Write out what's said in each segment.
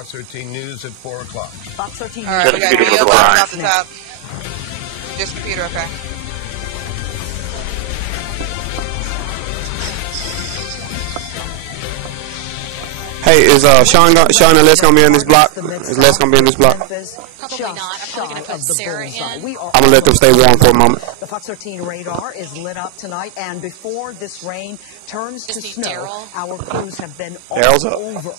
Fox 13 News at 4 o'clock. Fox 13 All right, we got video coming off the top. Just computer, okay. Hey, is Sean and Les gonna be in this block? Is Les gonna be in this block? Probably not. I'm probably going to put Sarah in. I'm gonna let them stay warm for a moment. The Fox 13 radar is lit up tonight, and before this rain turns to snow, our crews have been all over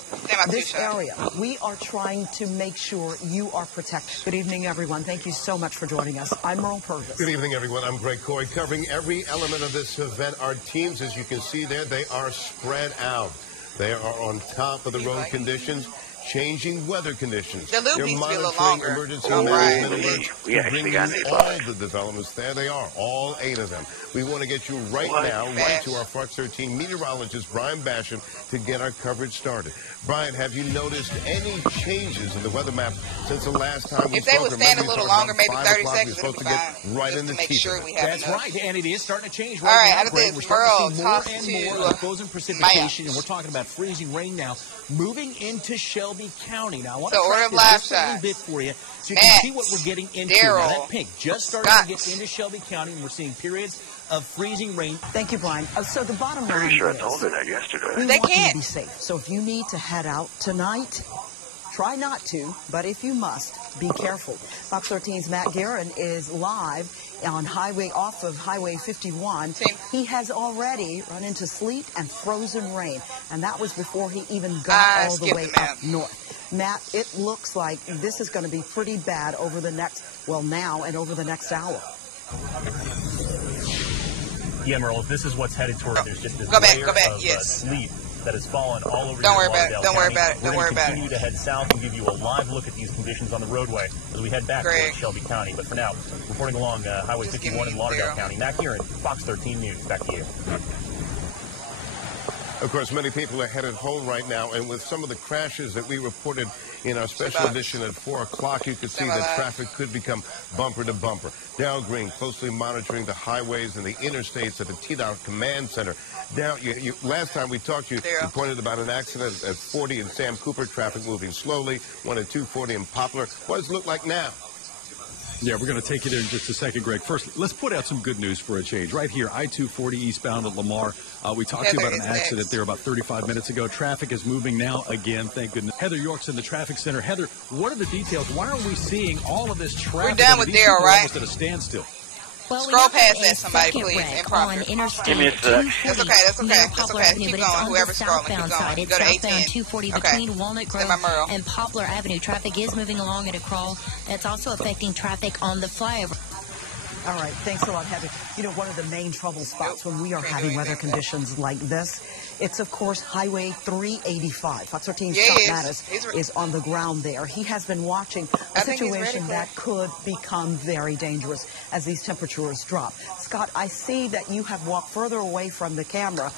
this area. We are trying to make sure you are protected. Good evening, everyone. Thank you so much for joining us. I'm Merle Purvis. Good evening, everyone. I'm Greg Coy, covering every element of this event. Our teams, as you can see there, they are spread out. They are on top of the road conditions, changing weather conditions. The loop They're needs to be a little monitoring longer. emergency management alerts. We actually got these all the developments. There they are, all 8 of them. We want to get you right to our Fox 13 meteorologist, Brian Basham, to get our coverage started. Brian, have you noticed any changes in the weather map since the last time we spoke? If they would stand a little longer, maybe 30 seconds, we're supposed to get right in the make teeth. sure we have That's right, and it is starting to change right now. All right, now, out of Greg. this, We're starting to Merle, see more talk and more frozen precipitation, and we're talking about freezing rain now, moving into Shelby County. Now, I want to track this just a little bit for you, so you can see what we're getting into. Now, that pink just starting to get into Shelby County, and we're seeing periods of freezing rain. Thank you, Brian. So the bottom line Pretty sure I is, told her that yesterday. we want you to be safe. So if you need to head out tonight, try not to, but if you must, be careful. Fox 13's Matt Guerin is live on off of Highway 51. He has already run into sleet and frozen rain, and that was before he even got all the way up north. Matt, it looks like this is going to be pretty bad over the next, now and over the next hour. Yeah, Merle, this is what's headed toward. There's just this layer of sleet that has fallen all over. Don't worry about it. Don't worry about it. Don't worry about it. We're going to continue to head south and give you a live look at these conditions on the roadway as we head back to Shelby County. But for now, reporting along Highway 51 in Lauderdale County. Matt Guerin, Fox 13 News. Back to you. Of course, many people are headed home right now, and with some of the crashes that we reported in our special edition at 4 o'clock, you could see that traffic could become bumper to bumper. Dal Green closely monitoring the highways and the interstates at the TDOT Command Center. Now, last time we talked to you, you pointed about an accident at 40 in Sam Cooper, traffic moving slowly, one at 240 in Poplar. What does it look like now? Yeah, we're going to take you there in just a second, Greg. First, let's put out some good news for a change. Right here, I-240 eastbound at Lamar. We talked to you about an accident there about 35 minutes ago. Traffic is moving now again, thank goodness. Heather York's in the traffic center. Heather, what are the details? Why are we seeing all of this traffic? We're done with Daryl, right? Almost at a standstill. Well, scroll past that, somebody, please. On Interstate Give me a sec. That's okay. Keep going. Whoever's scrolling, keep going. It's Go to southbound 18. 240 between Walnut Grove and Poplar Avenue. Traffic is moving along at a crawl. That's also affecting traffic on the flyover. All right, thanks a lot, Heather. You know, one of the main trouble spots when we are having weather conditions like this, it's, of course, Highway 385. Fox 13's Scott Mattis is on the ground there. He has been watching a situation that could become very dangerous as these temperatures drop. Scott, I see that you have walked further away from the camera.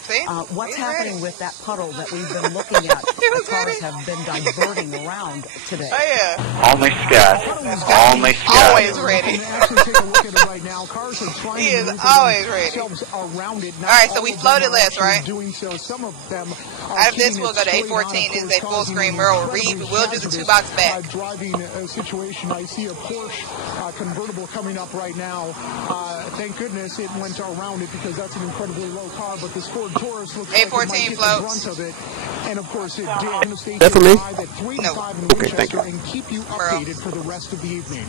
What's happening with that puddle that we've been looking at? The cars have been diverting around today. Only Scott. Only Scott. Always ready. Right now, cars are trying he is always ready. Around it. All right, so we floated less, right? Doing so, some of them out of this, we'll go to A14. This is a full screen. Merle will read. We will do the 2-box back. Driving a situation. I see a Porsche convertible coming up right now. Thank goodness it went around it because that's an incredibly low car. But this Ford Taurus looks like it might get the brunt of it. And of course it did. That for me? Okay, thank you. And keep you updated for the rest of the evening.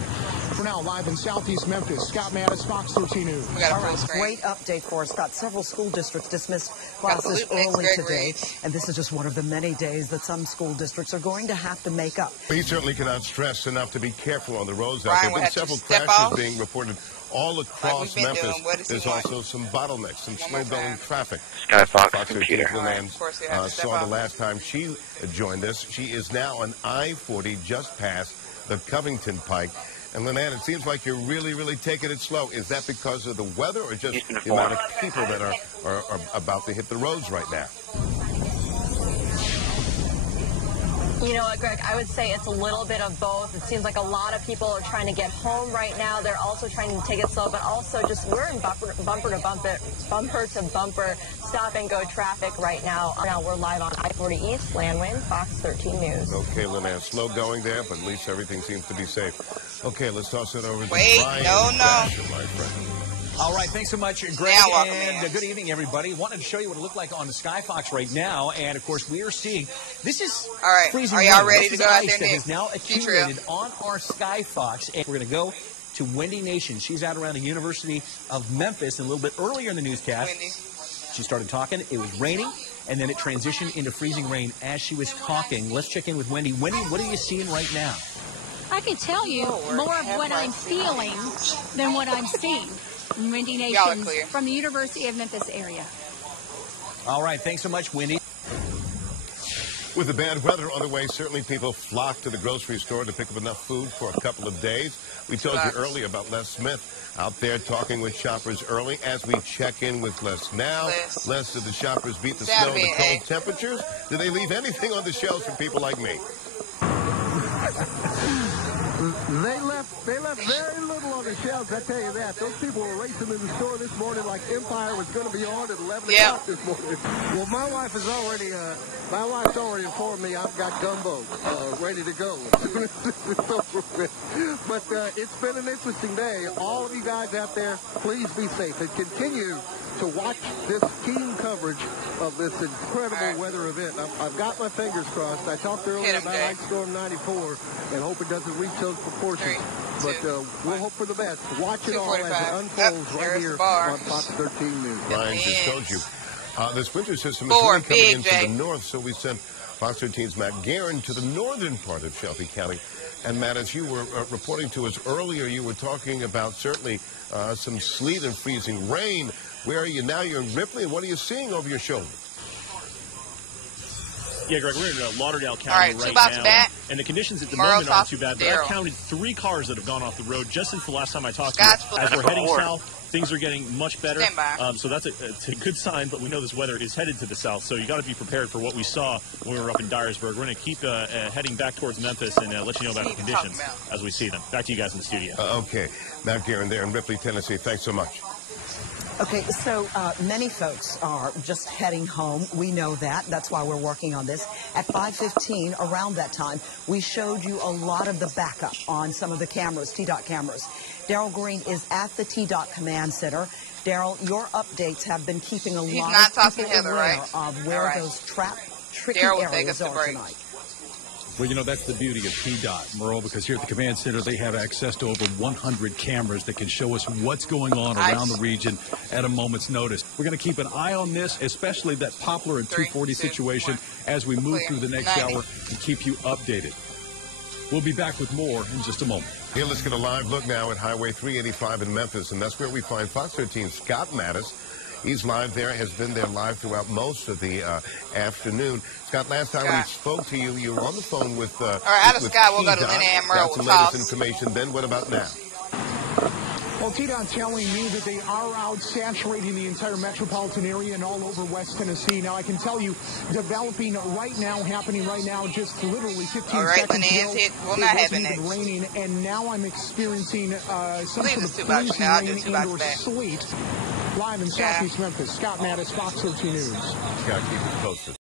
For now, live in Southeast Memphis, Scott Mattis, Fox 13 News. All right, great update for us. Got several school districts dismissed classes early today, and this is just one of the many days that some school districts are going to have to make up. We certainly cannot stress enough to be careful on the roads out there. There have been several crashes being reported all across Memphis. There's also some bottlenecks, some slow-going traffic. Sky Fox computer. Saw the last time she joined us. She is now on I-40 just past the Covington Pike. And Lynanne, it seems like you're really taking it slow. Is that because of the weather or just the amount of people that are about to hit the roads right now? You know what, Greg, I would say it's a little bit of both. It seems like a lot of people are trying to get home right now. They're also trying to take it slow, but also just we're in bumper to bumper, stop and go traffic right now. Now we're live on I-40 East, Landwind, Fox 13 News. Okay, Lynette, slow going there, but at least everything seems to be safe. Okay, let's toss it over to Brian. No. My friend. All right, thanks so much, Greg, and good evening, everybody. Wanted to show you what it looked like on the Skyfox right now, and of course, we are seeing this is freezing. Are y'all ready to go out there, Nick? Has now accumulated on our Skyfox, and we're going to go to Wendy Nation. She's out around the University of Memphis, and a little bit earlier in the newscast, she started talking. It was raining, and then it transitioned into freezing rain as she was talking. Let's check in with Wendy. Wendy, what are you seeing right now? I can tell you more of what I'm feeling than what I'm seeing. Wendy Nation from the University of Memphis area. All right, thanks so much, Wendy. With the bad weather on the way, certainly people flock to the grocery store to pick up enough food for a couple of days. We told you earlier about Les Smith out there talking with shoppers early as we check in with Les now. Les, did the shoppers beat the snow and the cold temperatures? Did they leave anything on the shelves for people like me? They left very little on the shelves, I tell you that. Those people were racing in the store this morning like Empire was going to be on at 11 o'clock this morning. Well, my wife's already informed me I've got gumbo ready to go. But it's been an interesting day. All of you guys out there, please be safe and continue to watch this keen coverage of this incredible weather event. I've got my fingers crossed. I talked earlier about Ice Storm 94 and hope it doesn't reach those proportions. But we'll hope for the best. Watch it all as it unfolds right here on Fox 13 News. Ryan just told you. This winter system is really coming into the north, so we sent Fox 13's Matt Guerin to the northern part of Shelby County. And, Matt, as you were reporting to us earlier, you were talking about certainly some sleet and freezing rain. Where are you now? You're in Ripley, and what are you seeing over your shoulder? Yeah, Greg, we're in Lauderdale County right now, and the conditions at the moment aren't too bad, but I've counted 3 cars that have gone off the road just since the last time I talked to you. As we're heading south, things are getting much better, so that's a good sign, but we know this weather is headed to the south, so you got to be prepared for what we saw when we were up in Dyersburg. We're going to keep heading back towards Memphis and let you know about the conditions as we see them. Back to you guys in the studio. Okay, Matt Guerin there in Ripley, Tennessee. Thanks so much. Okay, so many folks are just heading home. We know that. That's why we're working on this. At 5:15, around that time, we showed you a lot of the backup on some of the cameras, TDOT cameras. Daryl Green is at the TDOT Command Center. Daryl, your updates have been keeping a lot of people aware of where those tricky areas are tonight. Well, you know, that's the beauty of TDOT, Merle, because here at the Command Center, they have access to over 100 cameras that can show us what's going on around the region at a moment's notice. We're going to keep an eye on this, especially that Poplar and 240 situation as we move through the next hour and keep you updated. We'll be back with more in just a moment. Here, let's get a live look now at Highway 385 in Memphis, and that's where we find Fox 13's Scott Mattis. He's live there, has been there live throughout most of the afternoon. Scott, last time we spoke to you, you were on the phone with all right, out of Scott, we'll go to Lynn and Merle with the latest information. Then what about now? Well, TDOT telling me that they are out saturating the entire metropolitan area and all over West Tennessee. Now, I can tell you, developing right now, happening right now, just literally 15 seconds ago, it wasn't even raining, and now I'm experiencing some sort of freezing rain and or sleet. Live in Southeast Memphis, Scott Mattis, Fox 13 News. Scott, keep us posted.